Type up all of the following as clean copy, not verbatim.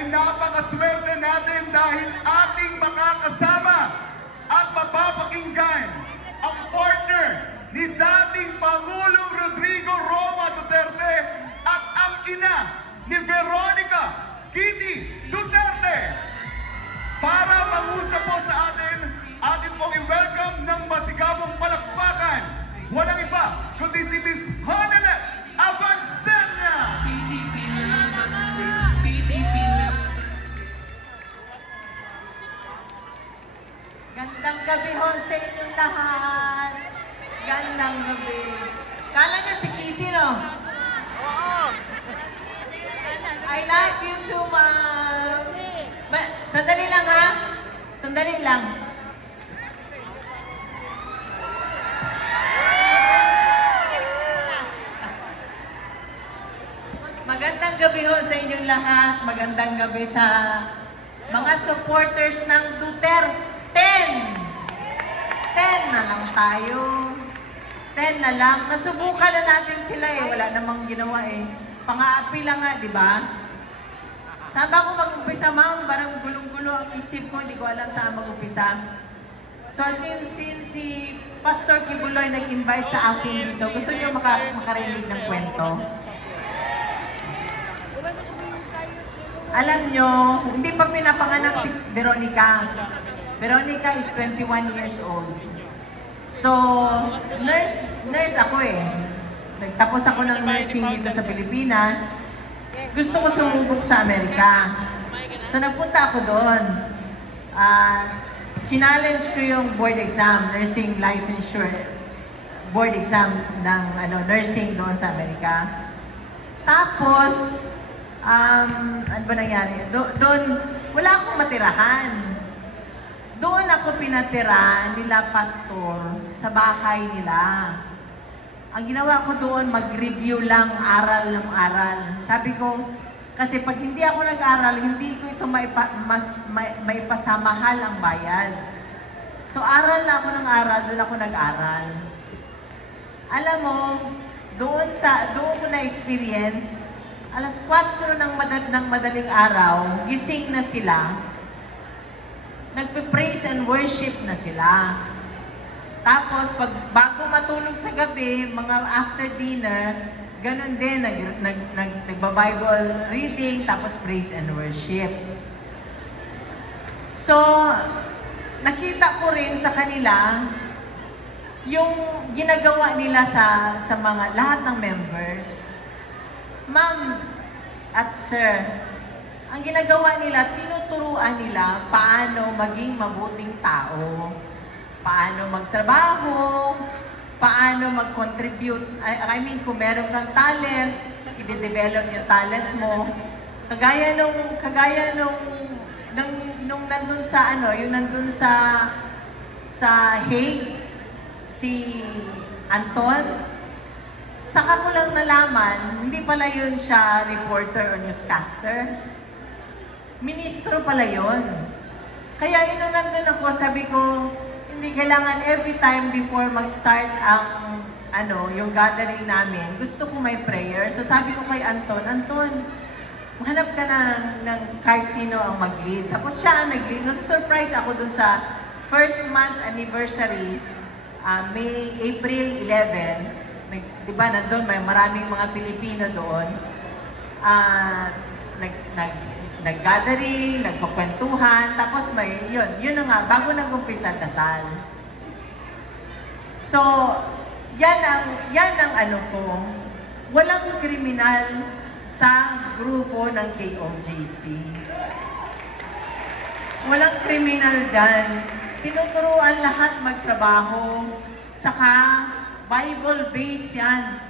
ay napakaswerte natin dahil ating makakasama at mapapakinggan ang partner ni dating Pangulong Rodrigo Roa Duterte at ang ina ni Veronica Kitty Duterte. Para mangusap po sa atin pong i-welcome ng masigabong palakpakan. Walang iba kundi si Miss Honelet Avancenia. Gandang gabi ho sa inyong lahat. Gandang gabi. Kala niya si Kitty, no? I love you too, ma'am. Sandali lang, ha? Sandali lang. Magandang gabi ho sa inyong lahat. Magandang gabi sa mga supporters ng Duterte. 10 na lang tayo. 10 na lang. Nasubukan na natin sila eh. Wala namang ginawa eh. Pang-aapi lang nga, di ba? Saan ba ako mag-umpisa, ma'am? Parang gulong-gulo ang isip ko. Hindi ko alam saan mag-umpisa. So, since si Pastor Kibuloy nag-invite sa akin dito, gusto niyo makarinig ng kwento? Alam nyo, hindi pa pinapanganak si Veronica. Veronica is 21 years old. So, nurse ako eh. Nagtapos ako ng nursing dito sa Pilipinas. Gusto ko sumubok sa Amerika. So, nagpunta ako doon. Challenge ko yung board exam, nursing licensure board exam ng nursing doon sa Amerika. Tapos, ano ba nangyari? Doon, wala akong matirahan. Doon ako pinatira nila pastor sa bahay nila. Ang ginawa ko doon, mag-review lang, aral ng aral. Sabi ko, kasi pag hindi ako nag-aral, hindi ko ito maipasamahal ang bayad. So, aral na ako ng aral, doon ako nag-aral. Alam mo, doon ko na-experience, alas 4 ng madaling araw, gising na sila. Nagpe-praise and worship na sila. Tapos, bago matulog sa gabi, mga after dinner, ganun din, nagba-Bible reading, tapos praise and worship. So, nakita ko rin sa kanila, yung ginagawa nila sa mga lahat ng members. Ma'am at sir, ang ginagawa nila, tinuturuan nila paano maging mabuting tao, paano magtrabaho, paano mag-contribute. I mean, kung meron kang talent, i-develop yung talent mo. Kagaya nung nandun sa yung nandun sa Hague, si Anton. Saka ko lang nalaman, hindi pala yun siya reporter o newscaster. Ministro pala yun. Kaya nung nandun ako, sabi ko, hindi kailangan every time before mag-start ang yung gathering namin, gusto ko may prayer. So sabi ko kay Anton, hanap ka na ng kahit sino ang mag-lead. Tapos siya ang nag-lead. Surprise ako dun sa first month anniversary, April 11. Diba, nandun, may maraming mga Pilipino doon. Nag-gathering, nagkukwentuhan, tapos yun na nga, bago nag-umpisa, dasal. So, yan ang ko. Walang kriminal sa grupo ng KOJC. Walang kriminal dyan. Tinuturuan lahat magtrabaho. Tsaka, Bible-based yan.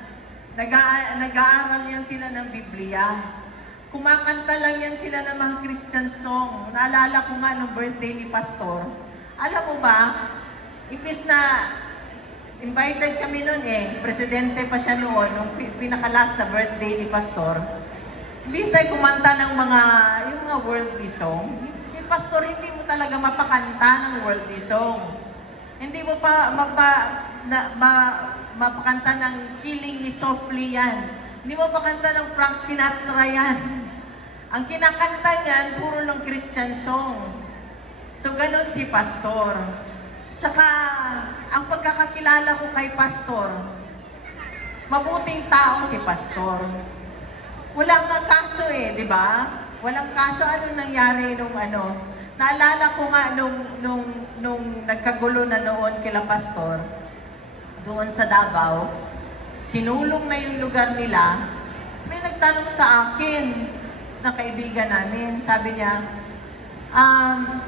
Nag-aaral yan sila ng Biblia. Kumakanta lang yan sila ng mga Christian song. Naalala ko nga nung birthday ni Pastor. Alam mo ba, imbis na invited kami noon presidente pa siya noon, nung pinaka-last na birthday ni Pastor. Imbis na kumanta ng yung mga worldly song, si Pastor hindi mo talaga mapakanta ng worldly song. Hindi mo pa mapakanta ng Killing Me Softly yan. Hindi mo pakanta ng Frank Sinatra yan. Ang kinakanta niyan, puro lang Christian song. So, ganun si Pastor. Tsaka, ang pagkakakilala ko kay Pastor, mabuting tao si Pastor. Walang kaso di ba? Walang kaso. Ano nangyari nung ano? Naalala ko nga nung nagkagulo na noon kila Pastor, doon sa Davao, sinulong na yung lugar nila, may nagtanong sa akin, na kaibigan namin, sabi niya,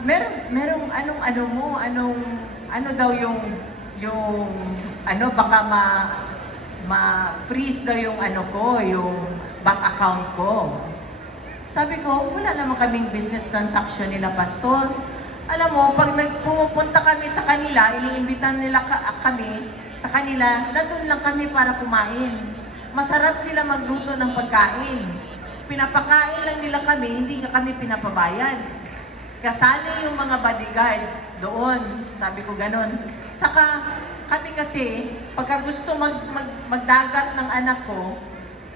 merong ano daw yung baka ma-freeze daw yung yung bank account ko. Sabi ko, wala naman kaming business transaction nila, Pastor. Alam mo, pag pumupunta kami sa kanila, iniimbitan nila kami sa kanila, nandun lang kami para kumain. Masarap sila magluto ng pagkain. Pinapakain lang nila kami, hindi kami pinapabayad. Kasali yung mga bodyguard doon. Sabi ko ganon. Saka kami kasi, pagka gusto magdagat ng anak ko,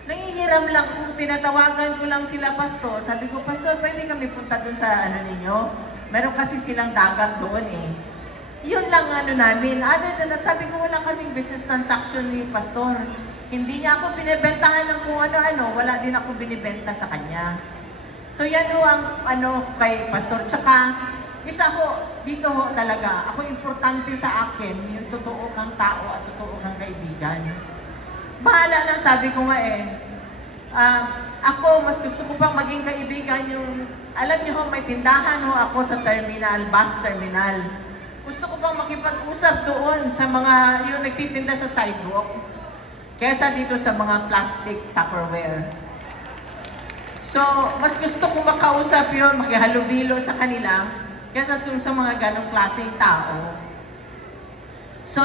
nangihiram lang kung tinatawagan ko lang sila, Pastor. Sabi ko, Pastor, pwede kami punta doon sa ninyo? Meron kasi silang dagat doon Yun lang namin. Other than that, sabi ko, wala kaming business transaction ni Pastor. Hindi niya ako binibentahan ng kung ano-ano, wala din ako binibenta sa kanya. So yan ang kay Pastor. Tsaka, isa dito talaga, ako importante sa akin, yung totoo kang tao at totoo kang kaibigan. Bahala na, sabi ko nga ako, mas gusto ko pang maging kaibigan yung, alam niyo may tindahan ako sa terminal, bus terminal. Gusto ko pang makipag-usap doon sa mga, yung nagtitinda sa sidewalk, kesa dito sa mga plastic Tupperware. So, mas gusto ko makausap yun, makihalubilo sa kanila, kesa sa mga ganong klaseng tao. So,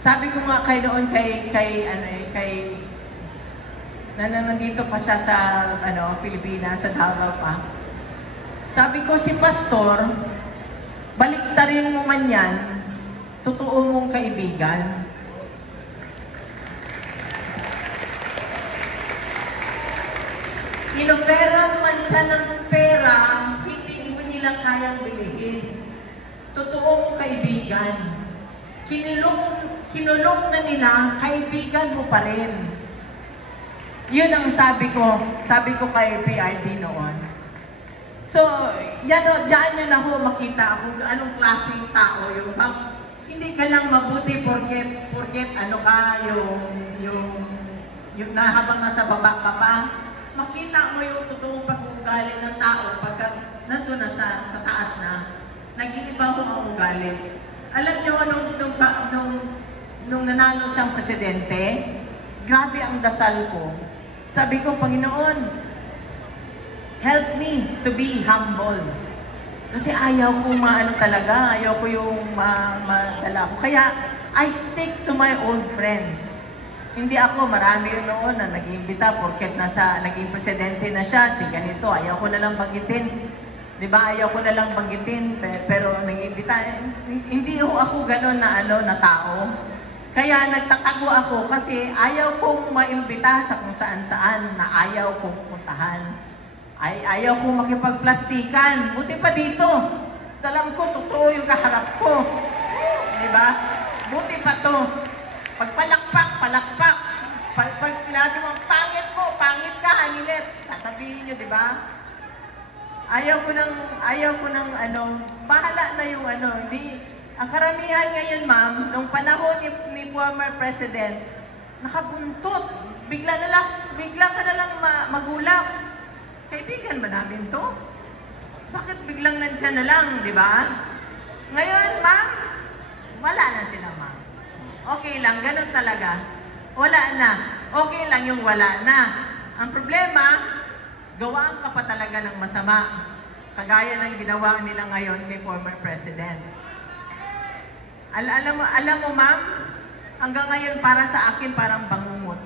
sabi ko nga nandito pa siya sa Pilipinas, sa Davao pa. Sabi ko, si Pastor, baliktarin mo man yan, totoo mong kaibigan. Inoperan man siya ng pera, hindi mo nila kayang bilihin. Totoo mong kaibigan. Kinulong na nila, kaibigan mo pa rin. Yun ang sabi ko kay PRD noon. So, dyan yun makita ako anong klaseng tao yung hindi ka lang mabuti porket yung habang nasa baba ka pa, makita mo yung totoong pag-uugali ng tao pagka nandun na sa taas na, nag-iiba mo ang ugali. Alam nyo, nung nanalo siyang presidente, grabe ang dasal ko. Sabi ko, Panginoon, help me to be humble. Kasi ayaw ko ayaw ko yung madala ko. Kaya, I stick to my old friends. Hindi ako, marami yun noon na nag-iimbita porket naging presidente na siya, si ganito, ayaw ko na lang banggitin. Diba, ayaw ko na lang banggitin, pero nag-iimbita. Hindi ako gano'n na tao. Kaya nagtatago ako kasi ayaw kong maimbita sa kung saan-saan na ayaw kong puntahan. Ayaw kong makipagplastikan. Buti pa dito. Alam ko, totoo yung kaharap ko. Diba? Buti pa to. Pag palakpak. Pag sinabi mo, pangit ka, Hanilet. Sasabihin nyo, diba? Ayaw ko ng bahala na yung hindi. Ang karamihan ngayon, ma'am, nung panahon ni former president, nakabuntot. Bigla ka na lang magulang. Kaibigan ba namin to? Bakit biglang nandyan na lang, di ba? Ngayon, ma'am, wala na sila, ma'am. Okay lang, ganun talaga. Wala na. Okay lang yung wala na. Ang problema, gawaan ka pa talaga ng masama. Kagaya ng ginawa nila ngayon kay former president. Alam mo, ma'am, hanggang ngayon para sa akin parang bangungot.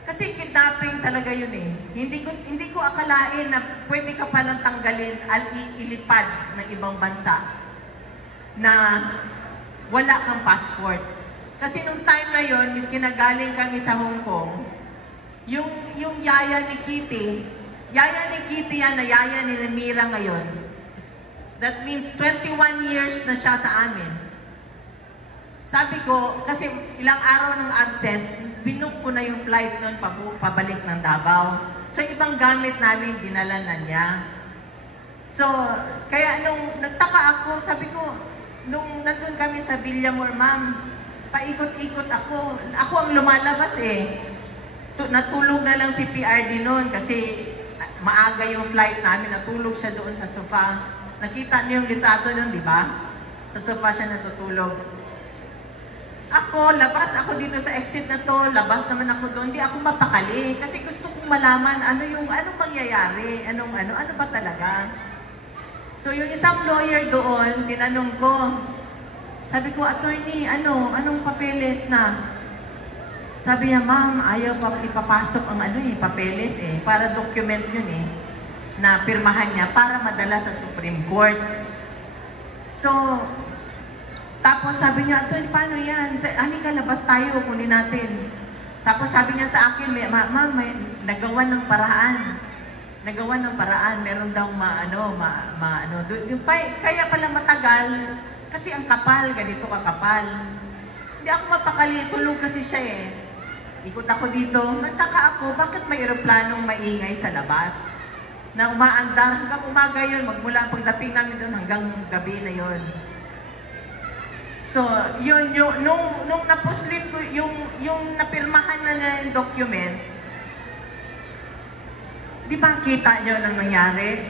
Kasi kidnapping talaga yun Hindi ko akalain na pwede ka palang tanggalin ilipad ng ibang bansa na wala kang passport. Kasi nung time na yon, miski nagaling kami sa Hong Kong, yung yaya ni Kitty yan na yaya ni Mira ngayon. That means 21 years na siya sa amin. Sabi ko, kasi ilang araw ng absent, binook ko na yung flight nun pabalik ng Davao. So ibang gamit namin, dinala na niya. So, kaya nung nagtaka ako, sabi ko, nung nandun kami sa Villamor, ma'am, paikot-ikot ako. Ako ang lumalabas eh. Natulog na lang si PRD noon kasi maaga yung flight namin. Natulog siya doon sa sofa. Nakita niyo yung litrato nun, di ba? Sa sofa siya natutulog. Ako, labas ako dito sa exit na to. Labas naman ako doon. Hindi ako mapakali. Kasi gusto kong malaman anong mangyayari. Ano ba talaga? So, yung isang lawyer doon, tinanong ko. Sabi ko, attorney, anong papeles na? Sabi niya, ma'am, ayaw pa ipapasok ang papeles eh. Para document yun eh. Na pirmahan niya para madala sa Supreme Court. So, tapos sabi niya, attorney, paano yan? Halika, labas tayo, kunin natin. Tapos sabi niya sa akin, ma'am, may nagawa ng paraan. Meron daw kaya pala matagal, kasi ang kapal, ganito kakapal. Hindi ako mapakali, tulog kasi siya eh. Ikot ako dito, nagtaka ako, bakit may eroplanong maingay sa labas? Na umaandar hanggang umaga yun, magmula pagdating namin doon hanggang gabi na yun. So, nung napuslit ko, yung napirmahan na yung document, di ba kita nyo nang nangyari?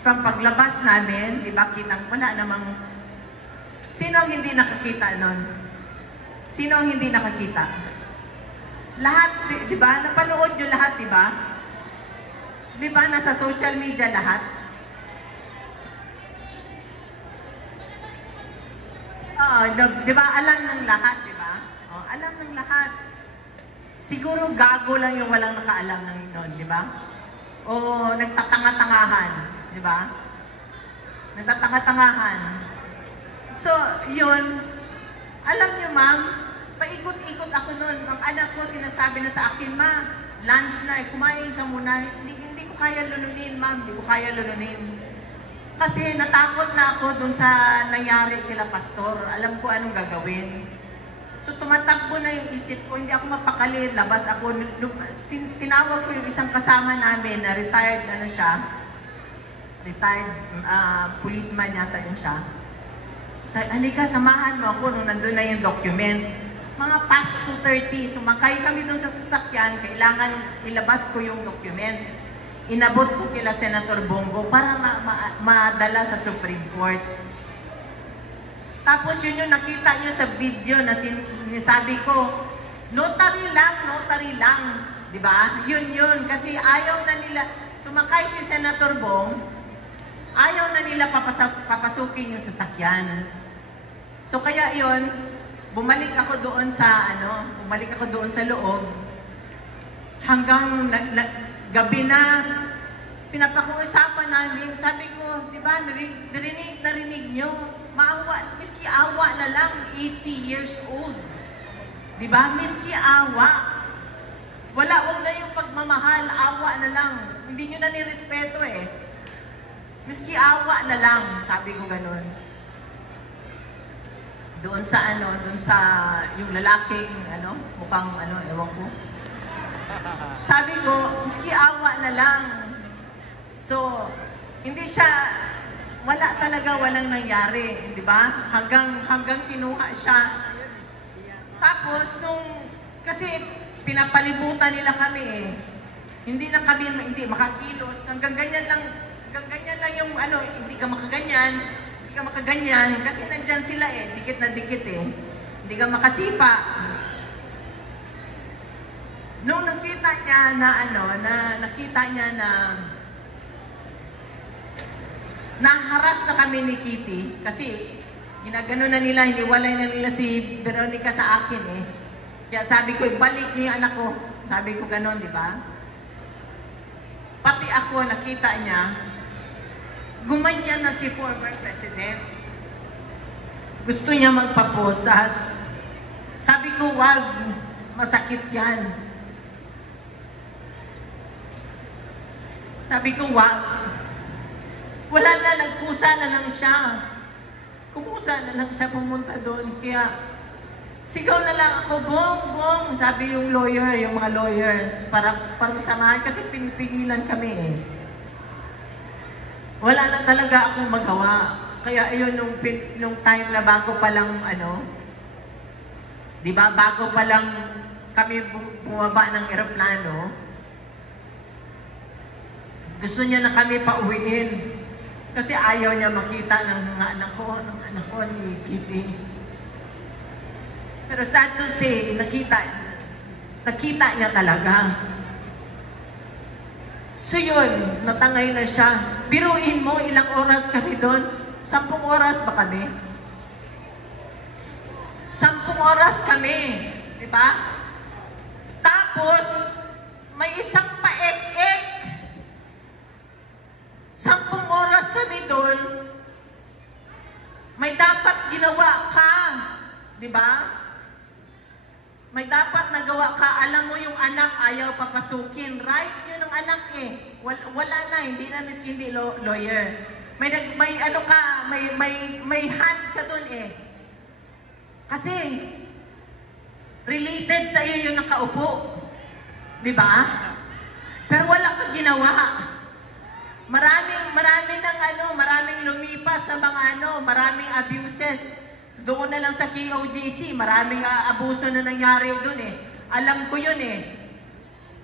From paglabas namin, di ba kitang wala namang... Sino ang hindi nakakita nun? Sino ang hindi nakakita? Lahat, di ba? Napanood nyo lahat, di ba? Di ba? Nasa social media lahat. Di ba? Alam ng lahat, di ba? Alam ng lahat. Siguro gago lang yung walang nakaalam ng noon, di ba? O nagtatanga-tangahan, di ba? Nagtatanga-tangahan. So, yun, alam niyo ma'am, paikot-ikot ako noon. Ang anak ko sinasabi na sa akin, ma, lunch na, kumain ka muna. Hindi ko kaya lulunin, ma'am, hindi ko kaya lulunin. Kasi natakot na ako dun sa nangyari kila pastor. Alam ko anong gagawin. So tumatakbo na yung isip ko, hindi ako mapakali, labas ako. Tinawag ko yung isang kasama namin na retired policeman yata yun siya. Sabi, halika, samahan mo ako nung nandun na yung document. Mga past 2:30, sumakay kami dun sa sasakyan, kailangan ilabas ko yung document. Inabot ko kila Senator Bongo para madala sa Supreme Court. Tapos yun yung nakita nyo sa video na sinasabi ko, notary lang, di ba? Yun, kasi ayaw na nila, sumakay si Senator Bong, ayaw na nila papasukin yung sasakyan. So kaya yun, bumalik ako doon sa loob, hanggang gabi na, pinapakuusapan namin, sabi ko, di ba, narinig nyo, maawa, miski awa na lang, 80 years old. Di ba? Miski awa. Wag na yung pagmamahal, awa na lang. Hindi nyo na nirespeto eh. Miski awa na lang, sabi ko ganun. Doon sa yung lalaking, mukhang ewan ko. Sabi ko, miski awa na lang. So, hindi siya, walang nangyari, di ba? Hanggang kinuha siya. Tapos, kasi pinapalibutan nila kami eh. Hindi makakilos. Hanggang ganyan lang yung hindi ka makaganyan, kasi nandyan sila eh, dikit na dikit eh. Hindi ka makasipa. Nung nakita niya na naharas na kami ni Kitty, kasi ginagano na nila, hiniwalay na nila si Veronica sa akin eh. Kaya sabi ko, ibalik niyo yung anak ko. Sabi ko ganon, di ba? Pati ako, nakita niya, gumanyan na si former president. Gusto niya magpaposas. Sabi ko, wag, masakit yan. Sabi ko, wag. Wala na, nagkusa na lang siya. Kumusa na lang siya pumunta doon. Kaya, sigaw na lang ako, bong, bong. Sabi yung lawyer, yung mga lawyers, para samahan kasi pinipigilan kami eh. Wala na talaga akong magawa. Kaya ayun, nung time na bago pa lang, di ba, bago pa lang kami bumaba ng eroplano, gusto niya na kami pauwiin. Kasi ayaw niya makita ng anak ko ni Kitty. Pero sad to say, nakita niya talaga. So yun, natangay na siya. Biruin mo, ilang oras kami doon? 10 oras ba kami? 10 oras kami. Di ba? Tapos, may isang paek-ek. 10 oras kami doon. May dapat ginawa ka. Di ba? May dapat nagawa ka. Alam mo yung anak ayaw papasukin. Right? Yun ang anak eh. Wala na. Hindi na miski hindi lawyer. May hand ka doon eh. Kasi related sa iyo yung nakaupo. Di ba? Pero wala ka ginawa. Maraming lumipas na maraming abuses. Doon na lang sa KOJC, maraming abuso na nangyari doon eh. Alam ko yun eh.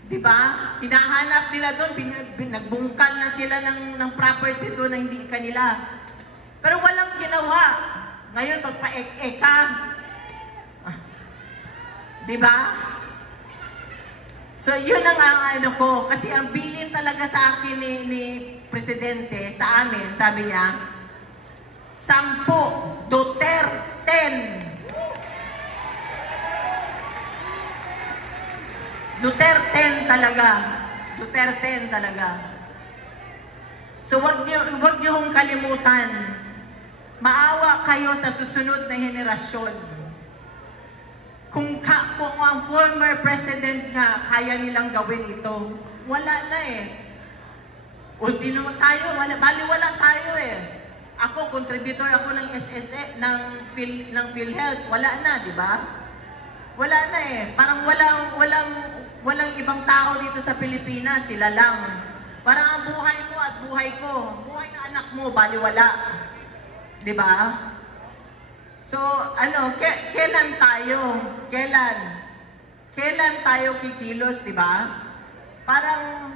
Diba? Hinahanap nila doon, nagbungkal na sila ng property doon na hindi kanila. Pero walang ginawa. Ngayon, magpa-ek-ek ka. Diba? So, yun ang ko. Kasi ang bilin talaga sa akin ni Presidente, sa amin, sabi niya, 10, Duterte. Duterte talaga. Duterte talaga. So, wag niyo hong kalimutan. Maawa kayo sa susunod na henerasyon. Kung ang former president nga kaya nilang gawin ito, wala na eh. Ultimo tayo, baliwala tayo eh. Ako, contributor ako ng SSE, ng PhilHealth, wala na, di ba? Wala na eh. Parang walang ibang tao dito sa Pilipinas, sila lang. Parang ang buhay mo at buhay ko, buhay ng anak mo, baliwala. Di ba? So, kailan tayo? Kailan tayo kikilos, di ba? Parang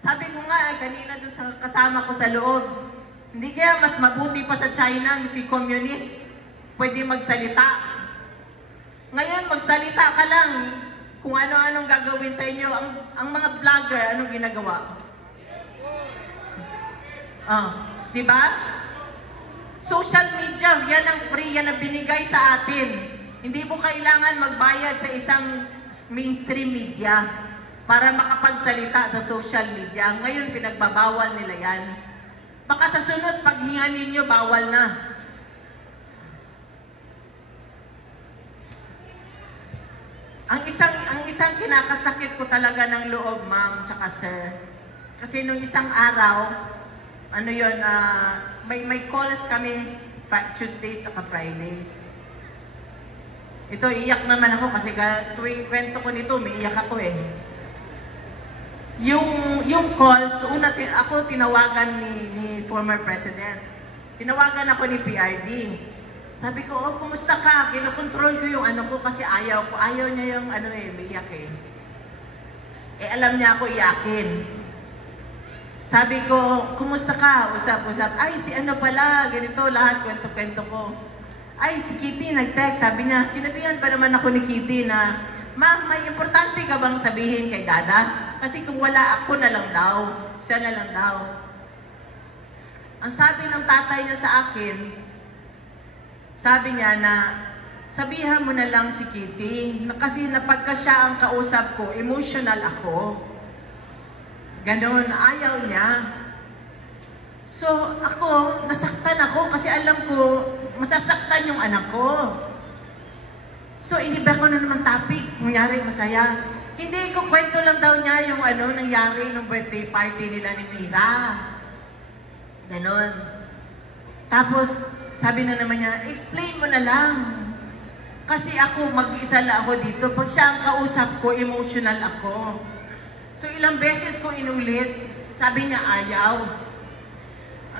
sabi ko nga kanina doon sa kasama ko sa loob, hindi kaya mas mabuti pa sa China si communist, pwede magsalita. Ngayon, magsalita ka lang kung ano-anong gagawin sa inyo. Ang mga vlogger, anong ginagawa? Di ba? Social media, yan ang free, yan ang binigay sa atin. Hindi mo kailangan magbayad sa isang mainstream media para makapagsalita sa social media. Ngayon, pinagbabawal nila yan. Baka sa sunod, paghinga ninyo, bawal na. Ang isang kinakasakit ko talaga ng loob, ma'am, tsaka sir. Kasi nung isang araw, may calls kami Tuesdays saka Fridays. Ito, iyak naman ako kasi tuwing kwento ko nito, may iyak ako eh. Yung calls, ako tinawagan ni former president. Tinawagan ako ni PRD. Sabi ko, kumusta ka? Kinokontrol ko yung ko kasi ayaw niya yung may iyak eh. Alam niya ako iyakin. Sabi ko, kumusta ka? Usap-usap. Ay, si pala, ganito, lahat, kwento-kwento ko. Ay, si Kitty nag-text, sabi niya, sinabihan pa naman ako ni Kitty na, ma'am, may importante ka bang sabihin kay Dada? Kasi kung wala, ako na lang daw. Siya na lang daw. Ang sabi ng tatay niya sa akin, sabi niya na, sabihan mo na lang si Kitty, kasi napagka siya ang kausap ko, emotional ako. Ganon, ayaw niya. So, ako, nasaktan ako kasi alam ko, masasaktan yung anak ko. So, iniba ko na naman topic. Nangyari, masaya. Hindi ko kwento lang daw niya yung nangyari nung birthday party nila ni Mira. Ganon. Tapos, sabi na naman niya, explain mo na lang. Kasi ako, mag-isa lang ako dito. Pag siya ang kausap ko, emotional ako. So, ilang beses ko inulit. Sabi niya, ayaw.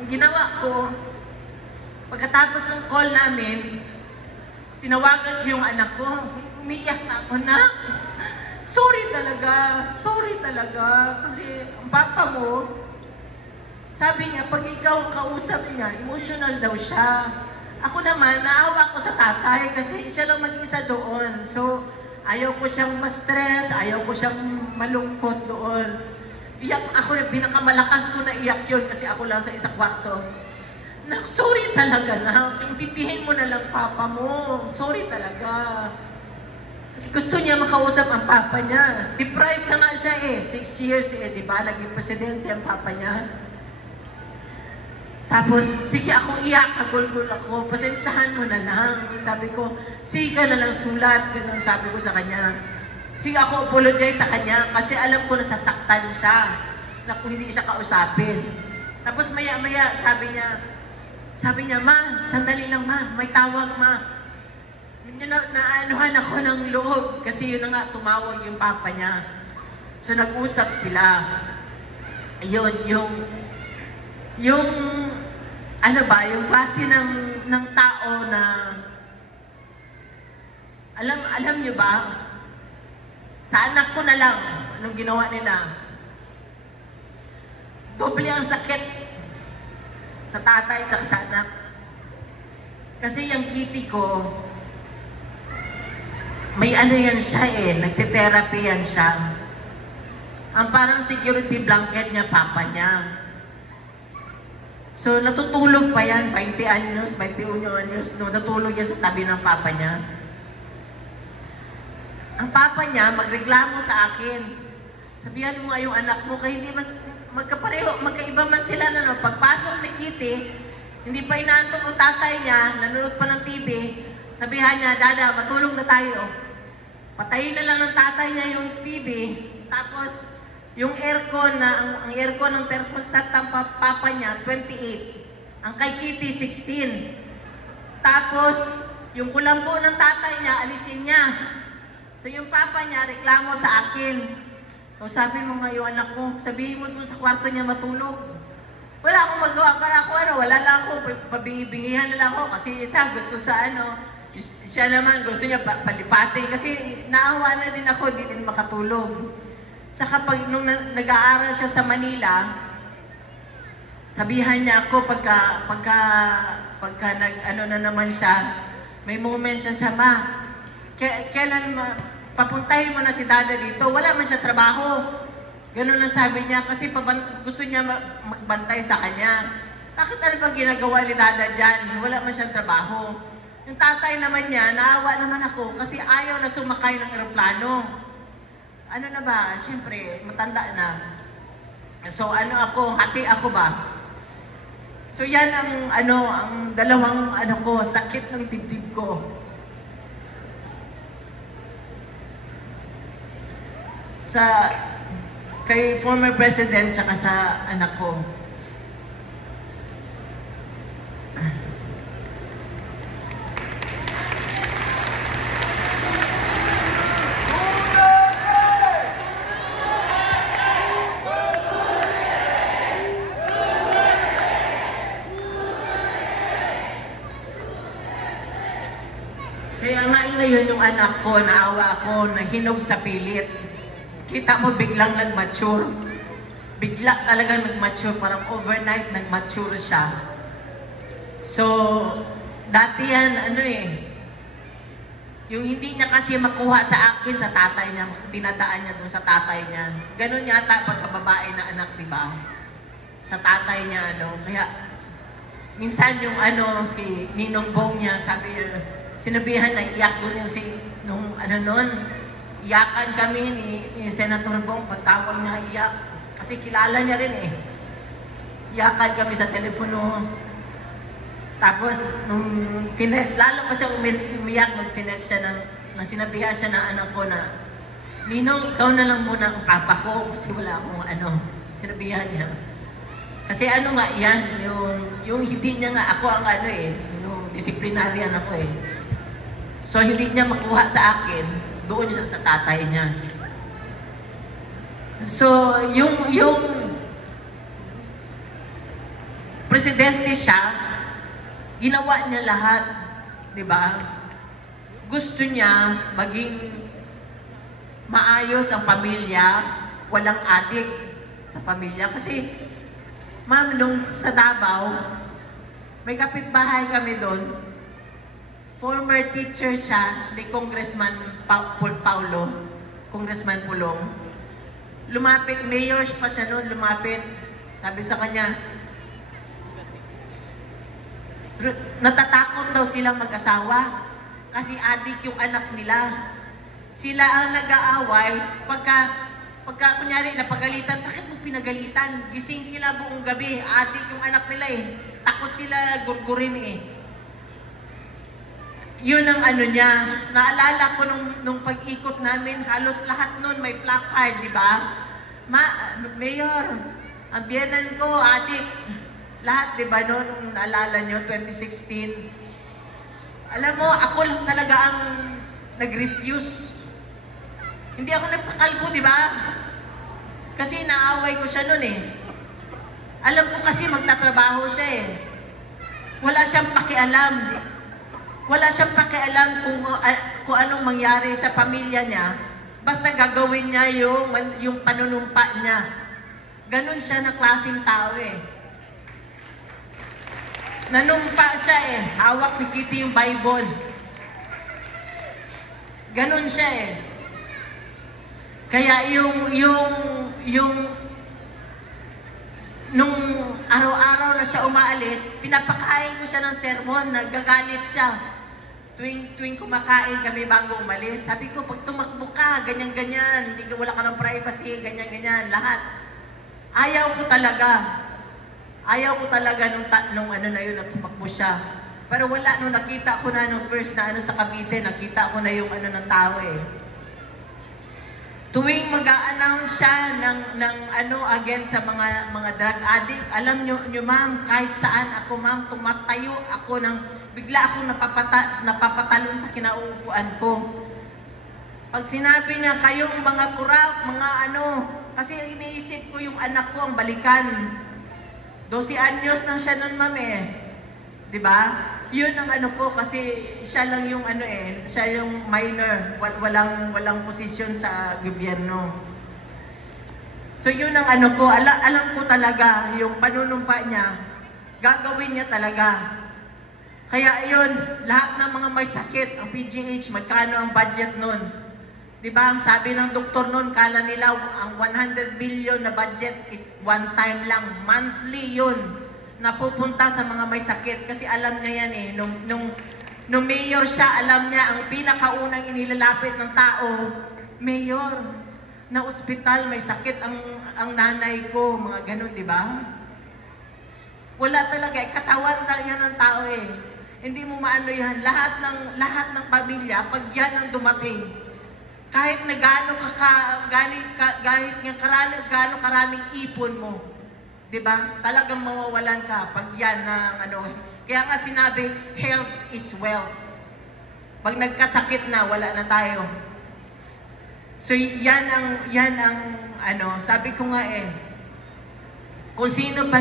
Ang ginawa ko, pagkatapos ng call namin, tinawagan ko yung anak ko. Umiiyak na ako na. Sorry talaga. Kasi ang papa mo, sabi niya, pag ikaw kausap niya, emotional daw siya. Ako naman, naawa ko sa tatay kasi siya lang mag-isa doon. So, ayaw ko siyang ma-stress, ayaw ko siyang malungkot doon. Iyak ako, pinakamalakas ko na iyak yun kasi ako lang sa isang kwarto. Sorry talaga na, intindihin mo na lang papa mo. Sorry talaga. Kasi gusto niya makausap ang papa niya. Deprived na nga siya 6 years di ba? Naging presidente ang papa niya. Tapos, sige ako iyak, kagulgul ako, pasensyahan mo na lang. Sabi ko, sige ka na lang sulat, ganun sabi ko sa kanya. Sige ako apologize sa kanya kasi alam ko nasasaktan siya na kung hindi siya kausapin. Tapos maya-maya sabi niya, ma, sandali lang ma, may tawag ma. Naanuhan ako ng loob kasi yun na nga, tumawag yung papa niya. So nag-usap sila. Yun, yung yung klase ng tao na alam niyo ba, sa anak ko na lang, anong ginawa nila? Doble ang sakit sa tatay at sa anak. Kasi yung kitty ko, may yan siya nagte-therapy yan siya. Ang parang security blanket niya, papa niya. So, natutulog pa yan, 20 anyos, natutulog yan sa tabi ng papa niya. Ang papa niya, magreklamo sa akin. Sabihan mo nga yung anak mo, kaya hindi magkaiba man sila pagpasok ni Kitty, hindi pa inaantok ang tatay niya, nanonood pa ng TV, sabihan niya, Dada, matulog na tayo. Patayin na lang ng tatay niya yung TV, tapos yung aircon ang aircon ng thermostat ng papa niya, 28. Ang kay Kitty, 16. Tapos, yung kulambo ng tatay niya, alisin niya. So yung papa niya, reklamo sa akin. So sabi mo nga yung anak ko, sabihin mo dun sa kwarto niya matulog. Wala akong magawa para ako, wala lang ako, pabingi-bingihan na lang ako kasi isa gusto sa siya naman gusto niya palipatin kasi naawa na din ako, di din makatulog. Tsaka nung nag-aaral siya sa Manila, sabihan niya ako pagka na naman siya, may moment siya, ma, kailan papuntahin mo na si Dada dito, wala man siya trabaho. Ganun lang sabi niya kasi gusto niya magbantay sa kanya. Bakit ano ba ginagawa ni Dada dyan? Wala man siyang trabaho. Yung tatay naman niya, naawa naman ako kasi ayaw na sumakay ng eroplano. Ano na ba? Siyempre, matanda na. So hati ako ba? So yan ang dalawang ko, sakit ng dibdib ko. Kay former president tsaka sa anak ko. Kaya nga ngayon yung anak ko, naawa ko, nahinog sa pilit. Kita mo biglang nag-mature. Bigla talagang nag-mature, parang overnight nag-mature siya. So, dati yan, yung hindi niya kasi makuha sa akin, sa tatay niya, tinadaan niya dun sa tatay niya. Ganun yata pagkababae na anak, diba? Sa tatay niya, Kaya, minsan yung si Ninong Bong niya, sinabihan na iyak dun nung iyakan kami ni Senator Bong, pagtawag niya iyak. Kasi kilala niya rin Iyakan kami sa telepono. Tapos, nung tinext, lalo pa siya umiyak nung tinext siya nang sinabihan siya ng anak ko na, Ninong, ikaw na lang muna ang papa ko kasi wala akong sinabihan niya. Kasi ano nga yan, yung hindi niya nga ako ang yung disciplinarian ako eh. So hindi niya makuha sa akin, doon siya sa tatay niya. So yung presidente siya, ginawa niya lahat, di ba? Gusto niya maging maayos ang pamilya, walang adik sa pamilya. Kasi, ma'am, nung sa Davao, may kapitbahay kami doon. Former teacher siya ni Congressman Paulo, Congressman Pulong. Lumapit, mayor pa siya noon, lumapit. Sabi sa kanya, natatakot daw silang mag-asawa kasi adik yung anak nila. Sila ang nag-aaway pagka kunyari napagalitan, bakit mo pinagalitan? Gising sila buong gabi, adik yung anak nila eh. Takot sila gurgurin eh. Yun ang niya. Naalala ko nung pag-ikot namin, halos lahat nun may placard, di ba? Mayor, ang biyenan ko, adik. Lahat, di ba, nung naalala nyo, 2016. Alam mo, ako lang talaga ang nag-refuse. Hindi ako nagpakalbo, di ba? Kasi naaway ko siya noon eh. Alam ko kasi magtatrabaho siya eh. Wala siyang pakialam. Wala siyang pakialam kung anong mangyari sa pamilya niya. Basta gagawin niya yung panunumpa niya. Ganon siya na klaseng tao eh. Nanumpa siya eh. Hawak ni Kitty yung Bible. Ganon siya eh. Kaya nung araw-araw na siya umaalis, pinapakain ko siya ng sermon, nagagalit siya. Tuwing kumakain kami bago umalis, sabi ko, pag tumakbo ka, ganyan-ganyan, wala ka ng privacy, ganyan-ganyan, lahat. Ayaw ko talaga nung na yun, na tumakbo siya. Pero wala, nung nakita ko na nung first na sa Cavite, nakita ko na yung ng tao eh. Tuwing mag-a-announce siya ng against sa mga drug addict, alam nyo ma'am, kahit saan ako ma'am, tumatayo ako bigla akong napapatalon sa kinauupuan ko. Pag sinabi niya, kayong mga kurap, kasi iniisip ko yung anak ko ang balikan. 12 anyos nang siya nun ma'am eh. Diba? Yun ang ko kasi siya lang yung siya yung minor, walang posisyon sa gobyerno. So yun ang ko, alam ko talaga yung panunumpa niya, gagawin niya talaga. Kaya yun, lahat ng mga may sakit, ang PGH, magkano ang budget nun? Diba, ang sabi ng doktor nun, kala nila ang 100 billion na budget is one time lang, monthly yun. Napupunta sa mga may sakit kasi alam niya yan eh. Nung mayor siya, alam niya ang pinakaunang inilalapit ng tao, mayor, na ospital, may sakit ang nanay ko, mga ganun, di ba? Wala talaga, katawan talaga ng tao eh. Hindi mo maano yan. Lahat ng pamilya, pag yan ang dumating, kahit na gaano karaming ipon mo, diba? Talagang mawawalan ka pag yan na Kaya nga sinabi, health is wealth. Pag nagkasakit na, wala na tayo. So yan ang sabi ko nga eh, kung sino pa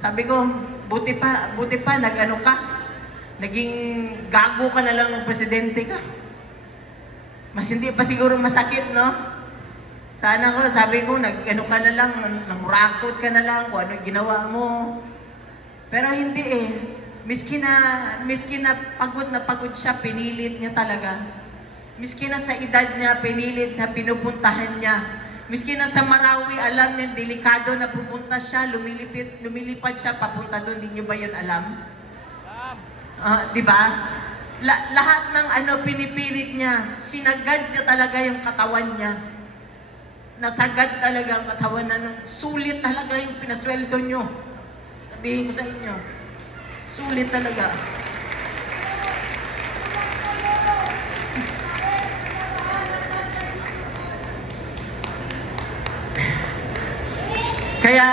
sabi ko, buti pa ka, naging gago ka na lang ng presidente ka. Mas hindi pa siguro masakit, no? Sana ko, sabi ko, ka na lang, nangurakot ka na lang, kung ano ginawa mo. Pero hindi eh. Miski na pagod siya, pinilit niya talaga. Miski na sa edad niya, pinilit na pinupuntahan niya. Miski na sa Marawi, alam niya, delikado na pupunta siya, lumilipad siya, papunta doon, hindi niyo ba yun alam? Diba? Lahat ng pinipilit niya, sinagad niya talaga yung katawan niya. Nasagad talaga ang katawan na sulit talaga yung pinasweldo nyo. Sabihin ko sa inyo. Sulit talaga. Kaya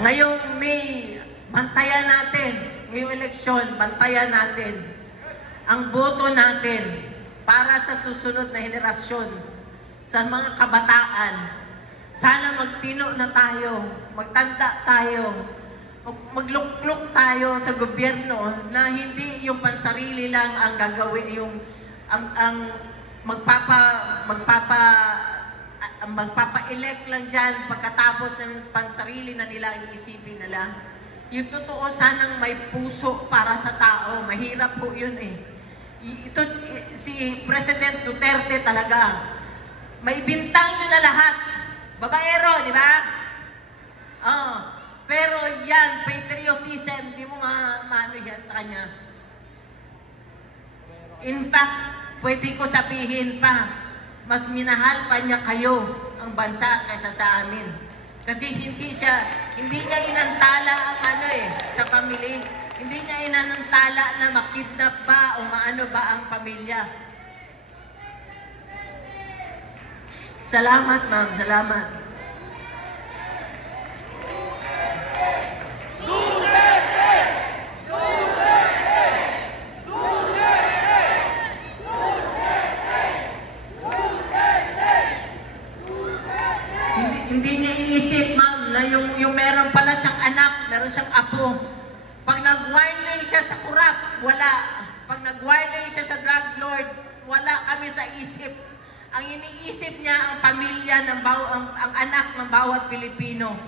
ngayong May, bantayan natin, ngayong eleksyon, bantayan natin ang boto natin para sa susunod na henerasyon, sa mga kabataan. Sana magtino na tayo, magtanda tayo, maglukluk tayo sa gobyerno na hindi yung pansarili lang ang gagawin, yung magpapa-elect lang dyan pagkatapos ng pansarili na nila iisipin nila. Yung totoo, sanang may puso para sa tao. Mahirap po yun eh. Ito, si President Duterte talaga, may bintang nyo na lahat. Babaero, di ba? Oh, pero yan, patriotism, di mo maano yan sa kanya. In fact, pwede ko sabihin pa, mas minahal pa niya kayo ang bansa kaysa sa amin. Kasi hindi niya inantala ang sa pamilya. Hindi niya inantala na makidnap ba o maano ba ang pamilya. Salamat, ma'am. Salamat. Hindi niya inisip, ma'am, na yung meron pala siyang anak, meron siyang apo. Pag nag-warning siya sa kurap, wala. Pag nag-warning siya sa drug lord, wala kami sa isip. Ang iniisip niya ang pamilya, ang anak ng bawat Pilipino.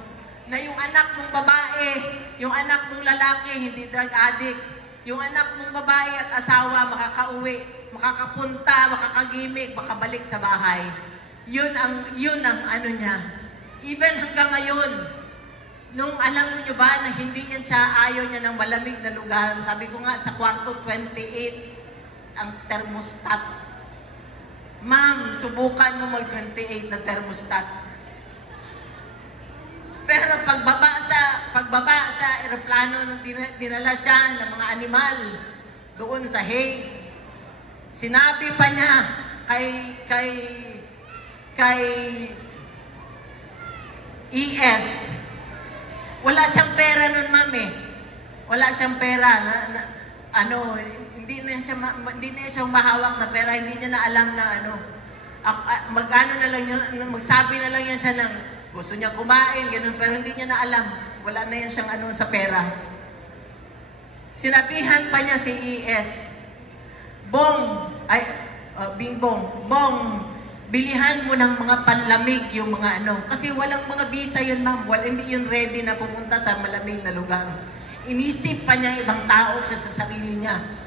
Na yung anak mong babae, yung anak mong lalaki, hindi drug addict. Yung anak mong babae at asawa, makakauwi, makakapunta, makakagimik, makabalik sa bahay. Yun ang ano niya. Even hanggang ngayon, nung alam niyo ba na hindi yan siya, ayaw niya ng malamig na lugar. Sabi ko nga, sa kwarto 28 ang thermostat. Ma'am, subukan mo mag-28 na thermostat. Pero pagbaba sa eroplano, nung dinala siya ng mga animal doon sa Hague, sinabi pa niya kay ES, wala siyang pera nun, ma'am eh. Wala siyang pera hindi na siya mahawak na pera, hindi niya na alam na magsabi na lang yan siya lang, gusto niya kumain, ganun, pero hindi niya na alam. Wala na yan siyang sa pera. Sinabihan pa niya si ES, Bong, bilihan mo ng mga panlamig yung mga kasi walang mga visa yun, ma'am. Hindi yun ready na pumunta sa malamig na lugar. Inisip pa niya ibang tao sa sarili niya.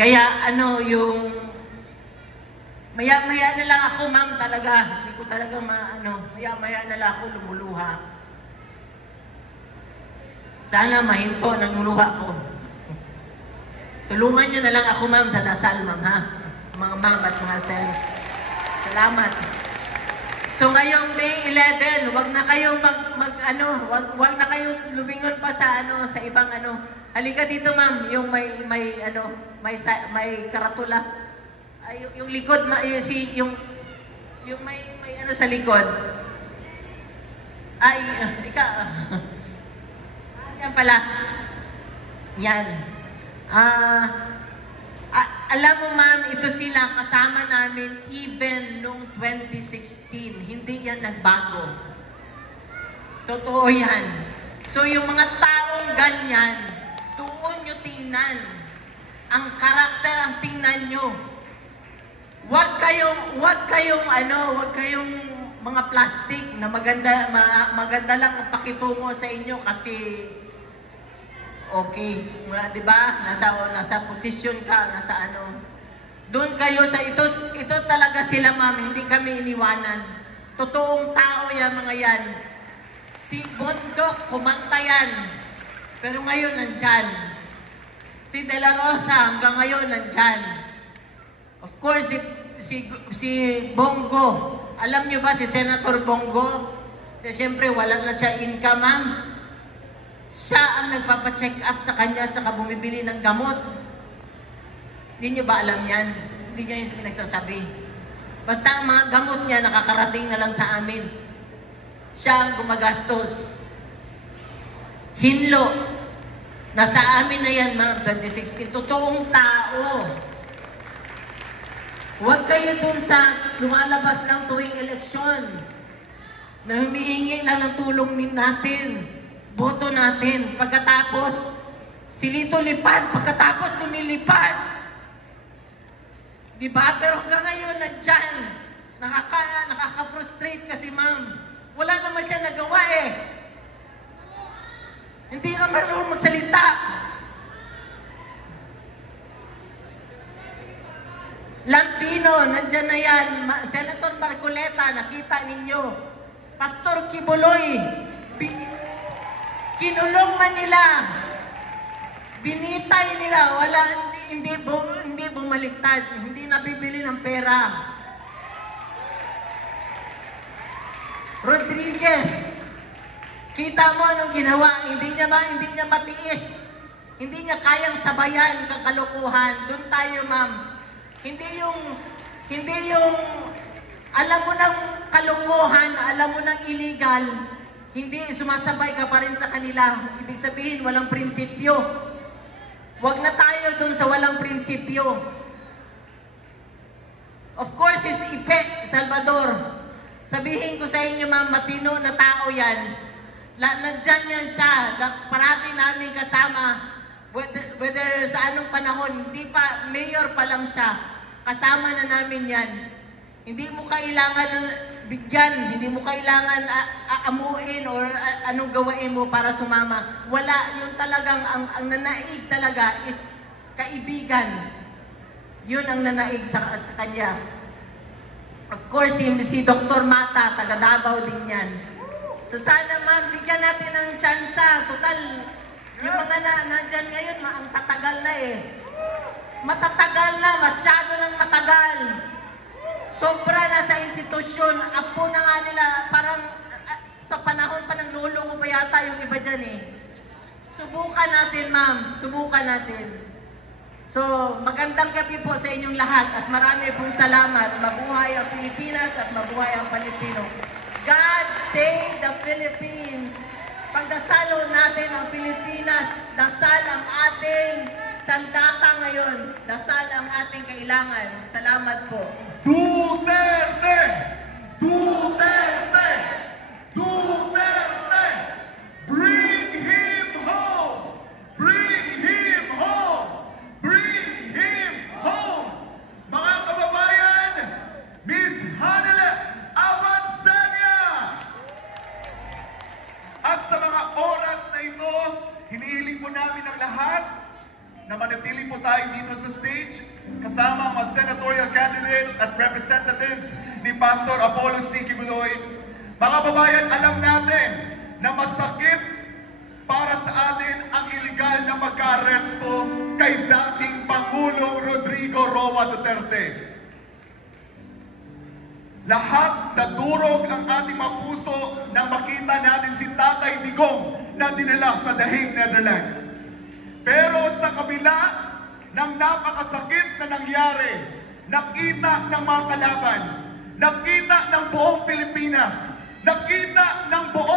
Kaya yung maya-maya na lang ako, ma'am, talaga. Hindi ko talaga maya-maya na lang ako lumuluha. Sana mahinto ng luha ko. Tulungan niyo na lang ako, ma'am, sa dasal, ma'am, ha? Mga ma'am at mga sir. Salamat. So ngayong May 11, wag na kayong wag na kayong lumingon pa sa sa ibang Halika dito, ma'am, yung may karatula. Ay, yung likod, yung may sa likod. Ay, yan pala. Yan. Alam mo, ma'am, ito sila kasama namin even noong 2016. Hindi yan nagbago. Totoo yan. So yung mga taong ganyan, doon nyo tingnan. Ang karakter ang tingnan nyo. Huwag kayong mga plastic na maganda lang ang pakitungo sa inyo kasi okay, di ba? Nasa posisyon ka, doon kayo sa ito talaga sila, ma'am, hindi kami iniwanan. Totoong tao yan, mga yan. Si Bondok, kumanta yan. Pero ngayon, nandyan. Si De La Rosa, hanggang ngayon, nandyan. Of course, si Bongo. Alam niyo ba, si Senator Bongo, siyempre, wala na siya income, ma'am. Siya ang nagpapacheck up sa kanya at saka bumibili ng gamot. Hindi nyo ba alam yan? Hindi nyo yung pinagsasabi. Basta ang mga gamot niya nakakarating na lang sa amin. Siya ang gumagastos. Hinlo. Nasa amin na yan, ma'am, 2016. Totoong tao. Huwag kayo dun sa lumalabas ng tuwing eleksyon na humihingi lang ng tulong natin. Boto natin. Pagkatapos, silito lipad. Pagkatapos, lumilipad. Diba? Pero hanggang ngayon, nandyan. Nakaka-frustrate kasi, ma'am. Wala naman siya nagawa eh. Hindi ka marunong magsalita. Lampino, nandyan na yan. Senator Marcoleta, nakita ninyo. Pastor Kibuloy, kinulong man nila. Binitay nila. Wala, hindi bumaliktad. Hindi nabibili ng pera. Rodriguez, kita mo anong ginawa. Hindi niya matiis. Hindi niya kayang sabayan ng kalokohan. Doon tayo, ma'am. Hindi yung alam mo ng kalokohan, alam mo ng illegal, hindi sumasabay ka pa rin sa kanila. Ibig sabihin, walang prinsipyo. Huwag na tayo dun sa walang prinsipyo. Of course, is Ipe Salvador. Sabihin ko sa inyo, ma'am, matino na tao yan. Nandyan yan siya. Parati namin kasama. Whether sa anong panahon, hindi pa, mayor pa lang siya. Kasama na namin yan. Hindi mo kailangan bigyan, hindi mo kailangan aamuin or anong gawain mo para sumama. Wala, yung talagang, ang nanaig talaga is kaibigan. Yun ang nanaig sa kanya. Of course, si Dr. Mata, taga Davao din yan. So sana ma'am, bigyan natin ng tsansa. Total, yung mga nandyan ngayon, ang tatagal na eh. Matatagal na, masyado nang matagal. Sobra na sa institusyon. Apo na nga nila, parang sa panahon pa ng lolo ko pa yata yung iba dyan eh. Subukan natin, ma'am. Subukan natin. So, magandang gabi po sa inyong lahat at marami pong salamat. Mabuhay ang Pilipinas at mabuhay ang Pilipino. God save the Philippines. Pagdasalo natin ang Pilipinas. Dasal ang ating sandata ngayon. Dasal ang ating kailangan. Salamat po. Duterte! Duterte! Duterte! Bring him home! Bring him home! Bring him home! Mga kababayan, Miss Hanela Avancenia! At sa mga oras na ito, hinihiling po namin ang lahat na manatili po tayo dito sa stage kasama ang mga senatorial candidates at representatives ni Pastor Apollo C. Kibuloy. Mga babayan, alam natin na masakit para sa atin ang iligal na pagka-aresto kay dating Pangulong Rodrigo Roa Duterte. Lahat nadurog ang ating mga puso nang makita natin si Tatay Digong na dinala sa The Hague, Netherlands. Pero sa kabila ng napakasakit na nangyari, nakita ng mga kalaban, nakita ng buong Pilipinas, nakita ng buong